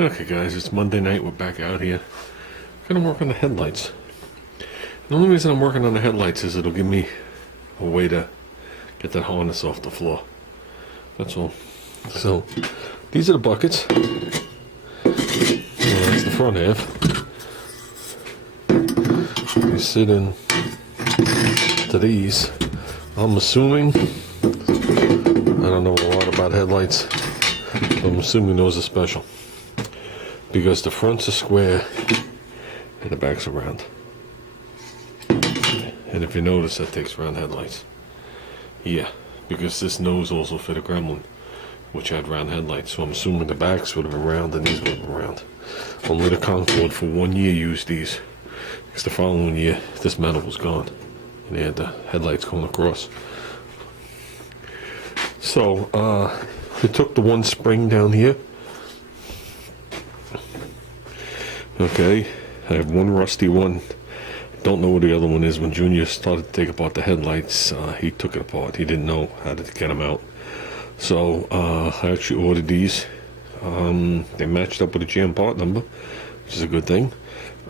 Okay guys, it's Monday night, we're back out here. Gonna work on the headlights. The only reason I'm working on the headlights is it'll give me a way to get that harness off the floor. That's all. So, these are the buckets. That's the front half. You sit in to these. I'm assuming, I don't know a lot about headlights, but I'm assuming those are special. Because the fronts are square and the backs are round. And if you notice, that takes round headlights. Yeah, because this nose also fit a Gremlin, which had round headlights. So I'm assuming the backs would have been round and these would have been round. Only the Concord for 1 year used these. Because the following year, this metal was gone. And they had the headlights going across. So, we took the one spring down here. Okay, I have one rusty one. Don't know where the other one is. When Junior started to take apart the headlights, he took it apart. He didn't know how to get them out. So I actually ordered these. They matched up with a jam part number, which is a good thing.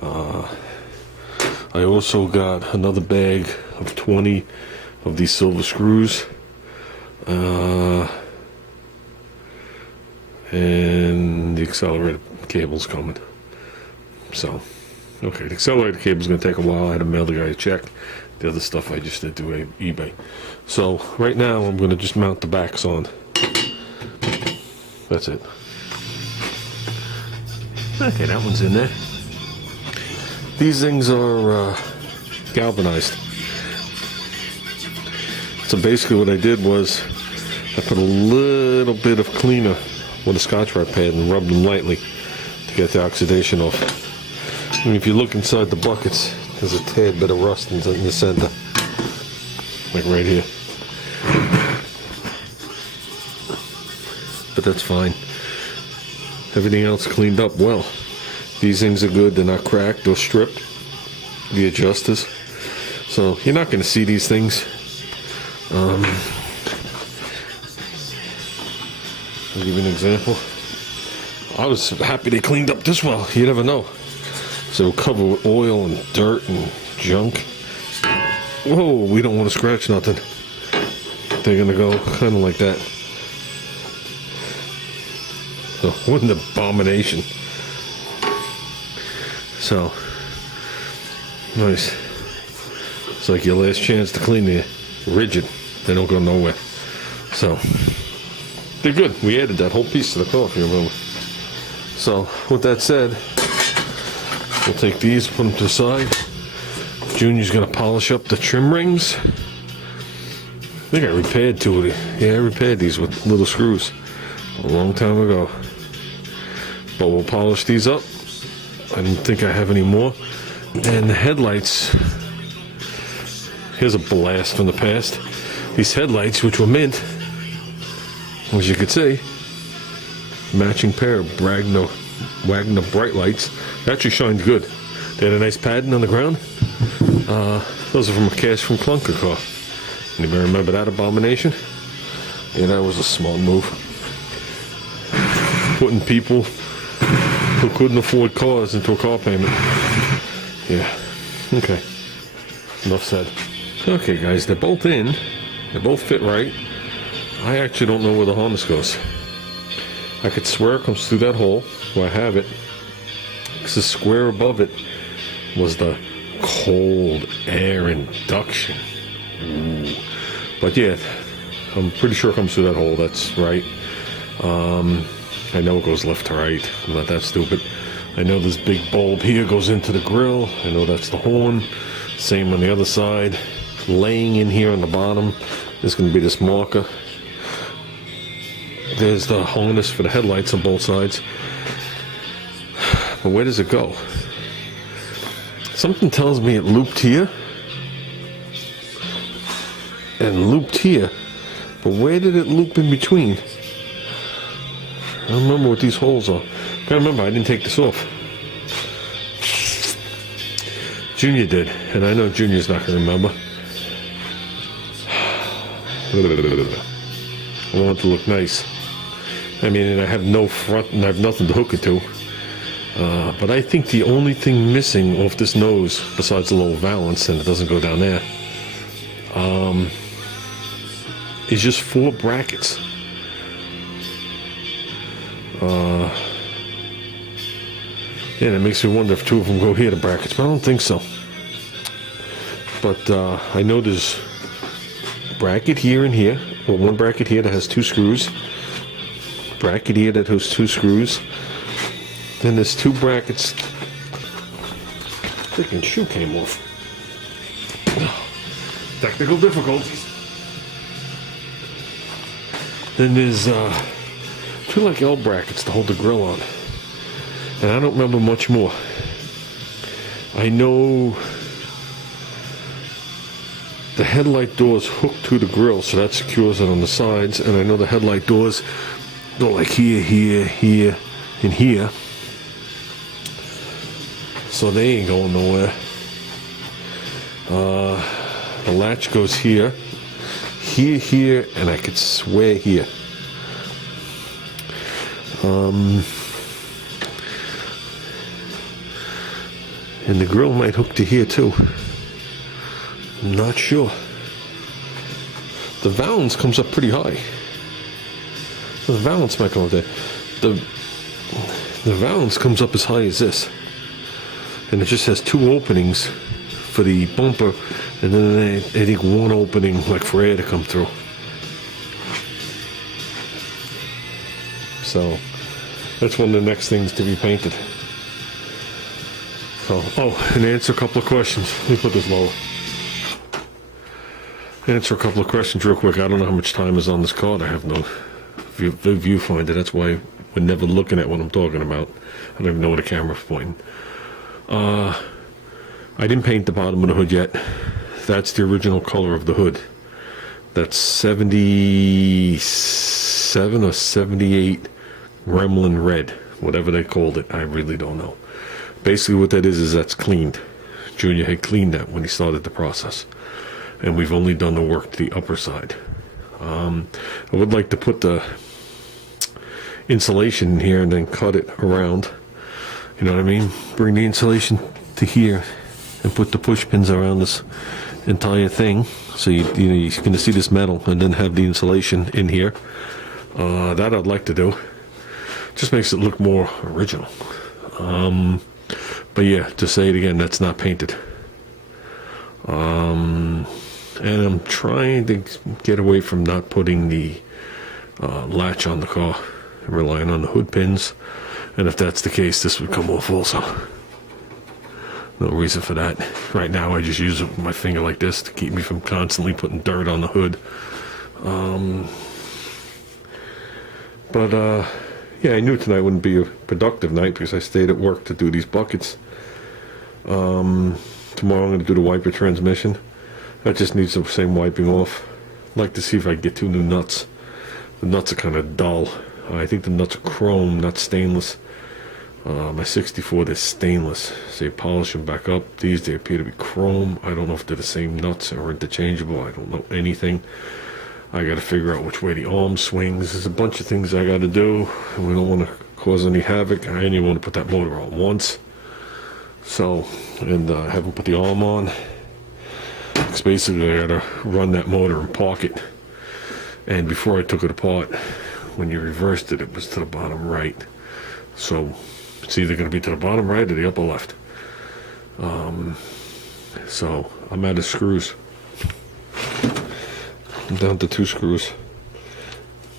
I also got another bag of 20 of these silver screws. And the accelerator cable's coming. So, okay, the accelerator cable is going to take a while. I had to mail the guy a check. The other stuff I just did through eBay. So, right now I'm going to just mount the backs on. That's it. Okay, that one's in there. These things are galvanized. So basically what I did was I put a little bit of cleaner with a Scotch-Brite pad and rubbed them lightly to get the oxidation off. And if you look inside the buckets, there's a tad bit of rust in the center, like right here. But that's fine. Everything else cleaned up well. These things are good. They're not cracked or stripped. The adjusters. So you're not going to see these things. I'll give you an example. I was happy they cleaned up this well. You never know. So covered with oil and dirt and junk. Whoa, we don't want to scratch nothing. They're going to go kind of like that. So, what an abomination. So, nice. It's like your last chance to clean. They're rigid. They don't go nowhere. So, they're good. We added that whole piece to the car, if you remember. So, with that said, we'll take these, put them to the side. Junior's going to polish up the trim rings. I think I repaired two of these. Yeah, I repaired these with little screws a long time ago. But we'll polish these up. I didn't think I have any more. And the headlights. Here's a blast from the past. These headlights, which were mint, as you could see, matching pair of Wagner bright lights. They actually shined good. They had a nice padding on the ground. Those are from a Cash from Clunker car. Anybody remember that abomination? Yeah, that was a smart move. Putting people who couldn't afford cars into a car payment. Yeah. Okay. Enough said. Okay, guys, they're both in. They both fit right. I actually don't know where the harness goes. I could swear it comes through that hole where I have it. Because the square above it was the cold air induction. Ooh. But yeah, I'm pretty sure it comes through that hole. That's right. I know it goes left to right. I'm not that stupid. I know this big bulb here goes into the grill. I know that's the horn. Same on the other side. Laying in here on the bottom is going to be this marker. There's the harness for the headlights on both sides. But where does it go? Something tells me it looped here and looped here. But where did it loop in between? I don't remember what these holes are. I gotta remember, I didn't take this off. Junior did, and I know Junior's not gonna remember. I want it to look nice. I mean, and I have no front, and I have nothing to hook it to. But I think the only thing missing off this nose, besides the little valance, and it doesn't go down there, is just 4 brackets. Yeah, it makes me wonder if 2 of them go here, the brackets, but I don't think so. But I know there's a bracket here and here, or 1 bracket here that has 2 screws, bracket here that has 2 screws, then there's 2 brackets. Freaking shoe came off. Technical difficulties. Then there's 2 like L brackets to hold the grill on. And I don't remember much more. I know the headlight doors hook to the grill, so that secures it on the sides. And I know the headlight doors go like here, here, here, and here. So they ain't going nowhere. The latch goes here, here, here, and I could swear here. And the grill might hook to here too. I'm not sure. The valance comes up pretty high. The valance might come up there. The valance comes up as high as this. And it just has 2 openings for the bumper, and then I think 1 opening like for air to come through. So that's one of the next things to be painted. So, and answer a couple of questions. Let me put this lower. Answer a couple of questions real quick. I don't know how much time is on this card. I have no viewfinder. That's why we're never looking at what I'm talking about. I don't even know where the camera's pointing. I didn't paint the bottom of the hood yet. That's the original color of the hood. That's 77 or 78 Gremlin red, whatever they called it. I really don't know. Basically what that is that's cleaned. Junior had cleaned that when he started the process. And we've only done the work to the upper side. I would like to put the insulation in here and then cut it around. You know what I mean? Bring the insulation to here and put the push pins around this entire thing. So you're going to see this metal and then have the insulation in here. That I'd like to do. Just makes it look more original. But yeah, to say it again, that's not painted. And I'm trying to get away from not putting the latch on the car and relying on the hood pins. And if that's the case, this would come off also. No reason for that. Right now, I just use it with my finger like this to keep me from constantly putting dirt on the hood. Yeah, I knew tonight wouldn't be a productive night because I stayed at work to do these buckets. Tomorrow I'm going to do the wiper transmission. That just needs the same wiping off. I'd like to see if I can get 2 new nuts. The nuts are kind of dull. I think the nuts are chrome, not stainless. My 64, they're stainless. So you polish them back up. These, they appear to be chrome. I don't know if they're the same nuts or interchangeable. I don't know anything. I got to figure out which way the arm swings. There's a bunch of things I got to do. And we don't want to cause any havoc. I only want to put that motor on once. So, and I haven't put the arm on. Because basically I got to run that motor and park it. And before I took it apart, when you reversed it, it was to the bottom right. So it's either going to be to the bottom right or the upper left. So I'm out of screws. I'm down to 2 screws.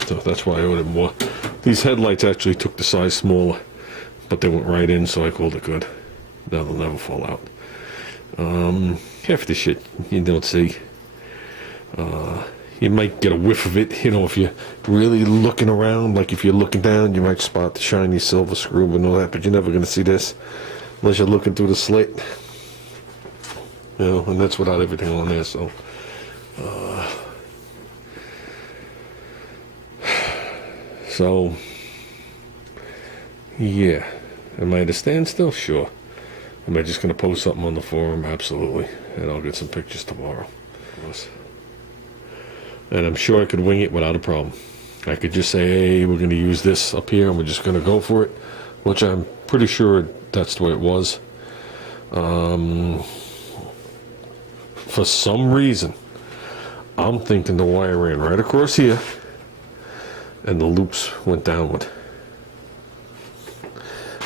So that's why I ordered more. These headlights actually took the size smaller, but they went right in, so I called it good. Now they'll never fall out. Half the shit you don't see. You might get a whiff of it, if you're really looking around. Like if you're looking down, you might spot the shiny silver screw and all that, but you're never going to see this unless you're looking through the slit. And that's without everything on there, so. Yeah. Am I at a standstill? Sure. Am I just going to post something on the forum? Absolutely. And I'll get some pictures tomorrow. And I'm sure I could wing it without a problem. I could just say, hey, we're going to use this up here and we're just going to go for it, which I'm pretty sure that's the way it was. For some reason, I'm thinking the wire ran right across here and the loops went downward.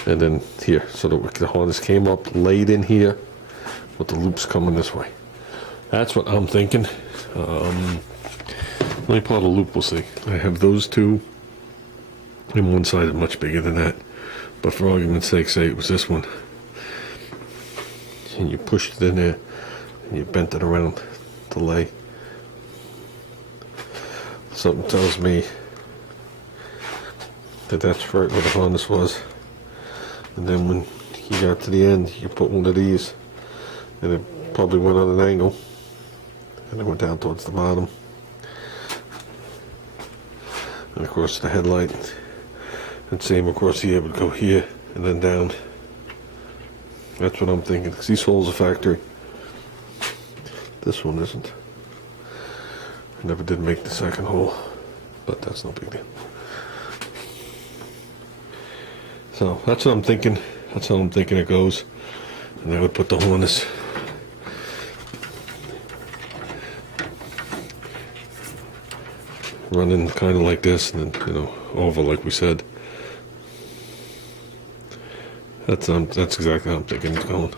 And then here, so the harness came up, laid in here, with the loops coming this way. That's what I'm thinking. Let me pull out a loop, we'll see. I have those two, and one side is much bigger than that. But for argument's sake, say it was this one. And you pushed it in there, and you bent it around to lay. Something tells me that that's right where the harness was. And then when you got to the end, you put one of these, and it probably went on an angle, and it went down towards the bottom. And of course the headlight, and same across here, would go here and then down. That's what I'm thinking, because these holes are factory. This one isn't. I never did make the second hole, but that's no big deal. So that's what I'm thinking. That's how I'm thinking it goes. And I would put the harness running kind of like this, and then, you know, over like we said. That's exactly how I'm thinking it's going.